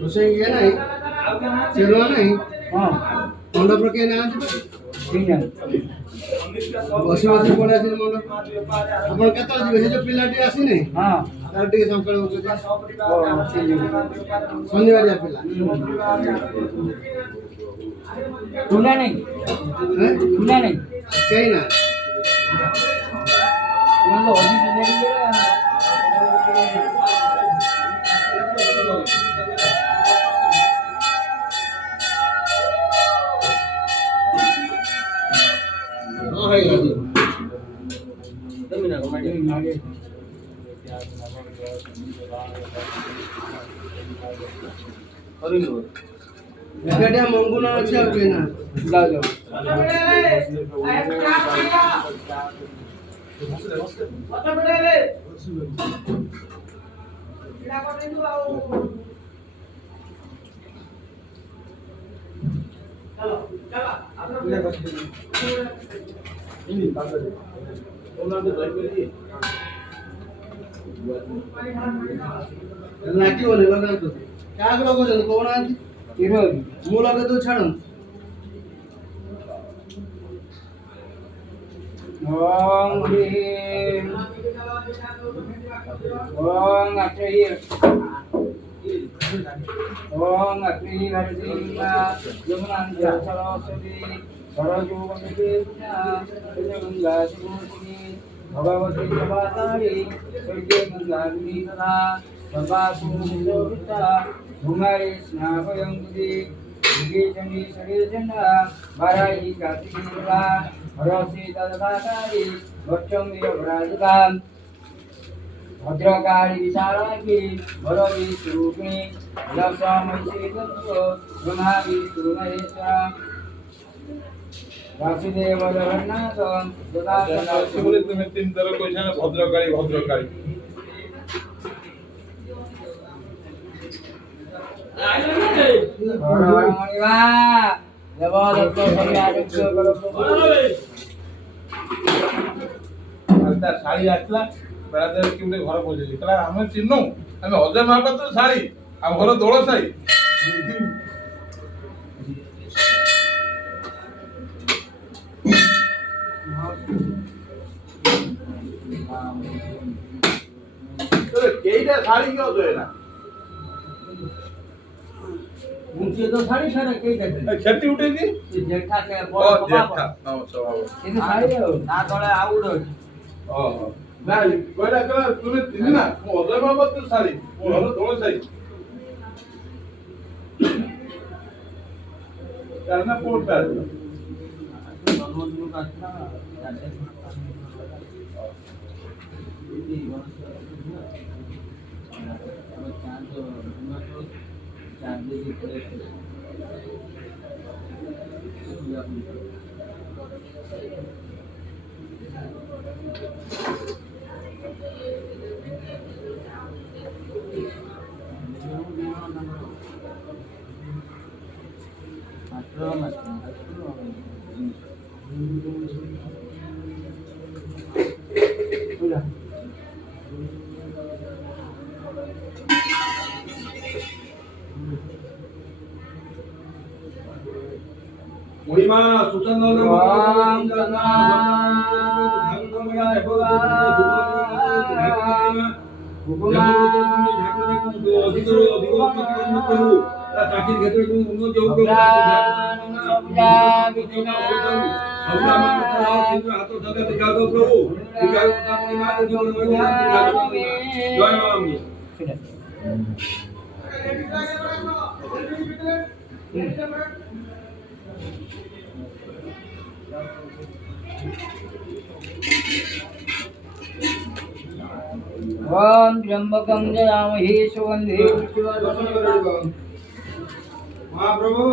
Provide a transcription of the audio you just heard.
ରୋଷେଇ ଇଏ ନାହିଁ ଚେରୁଆ ନାହିଁ ମଣ୍ଡପରେ କେହି ନାହାନ୍ତି ବସି ବସି ପଳେଇ ଆସିଲେ ମଣ୍ଡପ ଆପଣ କେତେବେଳେ ଯିବେ ସେ ଯୋଉ ପିଲାଟି ଆସିନି ତାର ଟିକେ ସକାଳୁ ଶନିବାରିଆ ପିଲା କେହି ନା ମଙ୍ଗୁନା ଅଛି ଆଉ କେହି ନା ଲାଗିବନି ଲଗାନ୍ତୁ କାହାକୁ ଲଗାଉଛନ୍ତି କହୁନାହାନ୍ତି ମୁଁ ଲଗେଇ ଦଉ ଛାଡ଼ନ୍ତୁ ओम अक्षय ओम अग्नि नरसिंह यमुनांचा सरस्वती सरजोगमितेना गंगा सुमूर्तिनी भगवती प्रभातारी स्वर्गे गंगाग्नि तथा सर्वासु निरोधिता भूमारे स्नापयंति विजयचंडी शरीरचंडा वाराही कार्तिकेया हरसी तदधाकारी वक्षं विरभराजिकां भद्रकाली विशालाकी भरवी स्वरूपिणी लक्ष्मी ब्रह्मा विष्णु महेश्वरा वासुदेव जगन्नाथ बोले तुम्हें तीन तरह को है भद्रकाली भद्रकाली मणिवा जब दत्त संज्ञायुक्त करो अलता साड़ी आतला बेलादर कि उठे घर पहुंचे कला हमें चिन्नु हमें अजय महापात्र साड़ी हम घर दोଳ साई तो केईटा साड़ी क्यों जो है ना मुझे तो साड़ी सारा कई देते खेती उठे जी जेठा के ओ जेठा नौ स्वभाव इने साड़ी ना तळे आउड ओहो ना कोइला कला तुमे तिनी ना मो अजय महापात्र साड़ी मो घर दोळ साई करना पोटा मनोज का था महिमा सुचंदन চাকরির ক্ষেত্রে তুমি উন্নতি হোক হাত সাথে দেখা দাও প্রভু জয় মামি ओम त्र्यंबकं जयामहे सुगंधे महाप्रभु